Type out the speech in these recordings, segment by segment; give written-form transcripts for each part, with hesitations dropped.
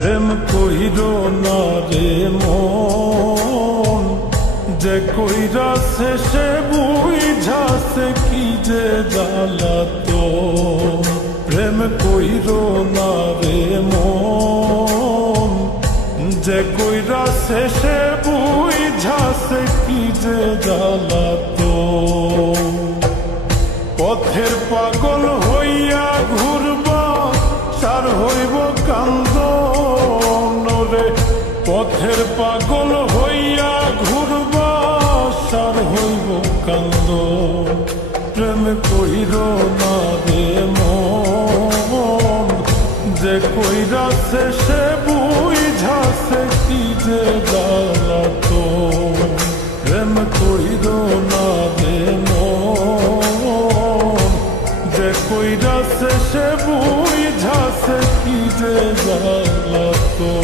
প্রেম কইরো না রে মন, যে কইরা শেষে বুঝাছে কি যে জ্বালাতন। প্রেম কইরো না রে মন, যে কইরা শেষে বুঝাছে কি যে জ্বালাতন। পথের পাগল হইয়া ঘুরবা সার হইব কান্দন রে। পথের পাগল হইয়া ঘুরবা সার হইব কান্দন। প্রেম কইরো না রে মন, যে কইরা শেষে বুঝাছে কি যে জ্বালাতন। প্রেম কইরো না রে মন, যে কইরা শেষে বুঝাছে কি যে জ্বালাতন।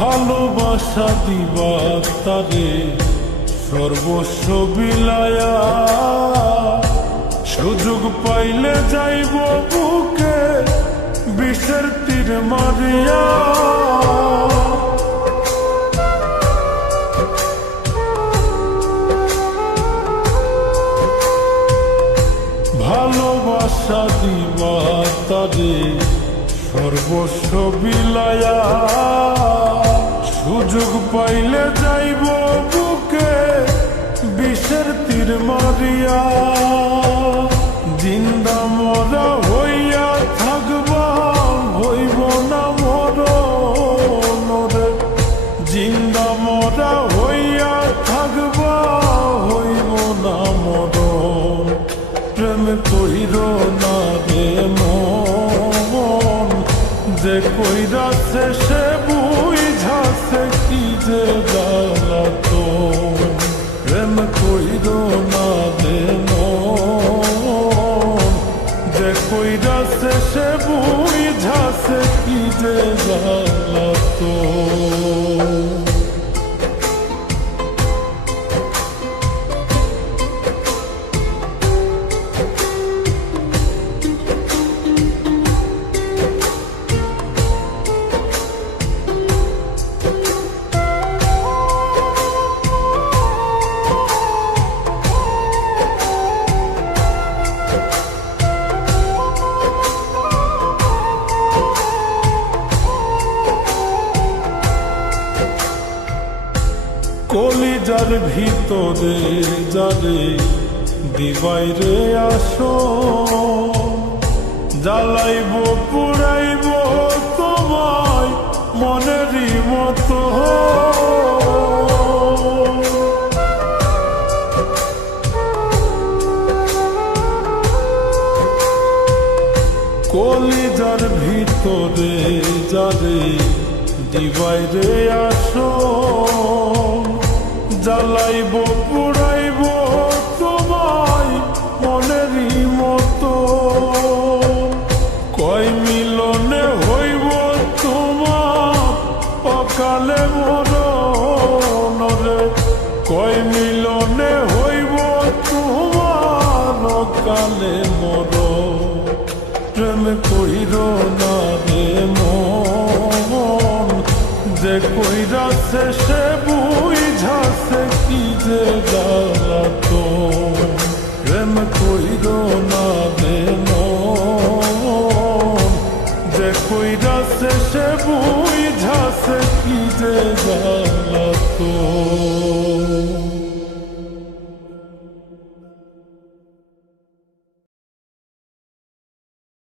ভালোবাসা দিবা তারে সর্বস্ব বিলায়া, সুযোগ পাইলে যাইব বুকে বিষের তীর মারিয়া। ভালোবাসা দিবা তারে সর্বস্ব বিলায়া, সুযোগ পাইলে যাইব বুকে বিষের তীর মারিয়া। জিন্দা মরা হইয়া থাকবা হইব না মরণ রে। জিন্দা মরা হইয়া থাকবা হইব না মরণ। প্রেম কইরো না রে মন, যে কইরা শেষে বুঝাছে কি যে জ্বালাতন। প্রেম কইরো না রে মন, যে কইরা শেষে বুঝাছে কি যে জ্বালাতন। কলিজার ভিতরে যারে দিবাইরে আসো, জ্বালাইব পুরাইব তোমায় মনেরই মতো। কলিজার ভিতরে যারে দিবাইরে আসো, জ্বালাইব পুরাইব তোমায় মনেরই মতো। কয় মিলনে হইব তোমার অকালে মরণ রে। কয় মিলনে হইব তোমার অকালে মরণ। প্রেম কইরো না রে মন, যে কইরা শেষে বুঝাছে কি যে জ্বালাতন। প্রেম কইরো না রে মন, যে কইরা শেষে বুঝাছে কি যে জ্বালাতন।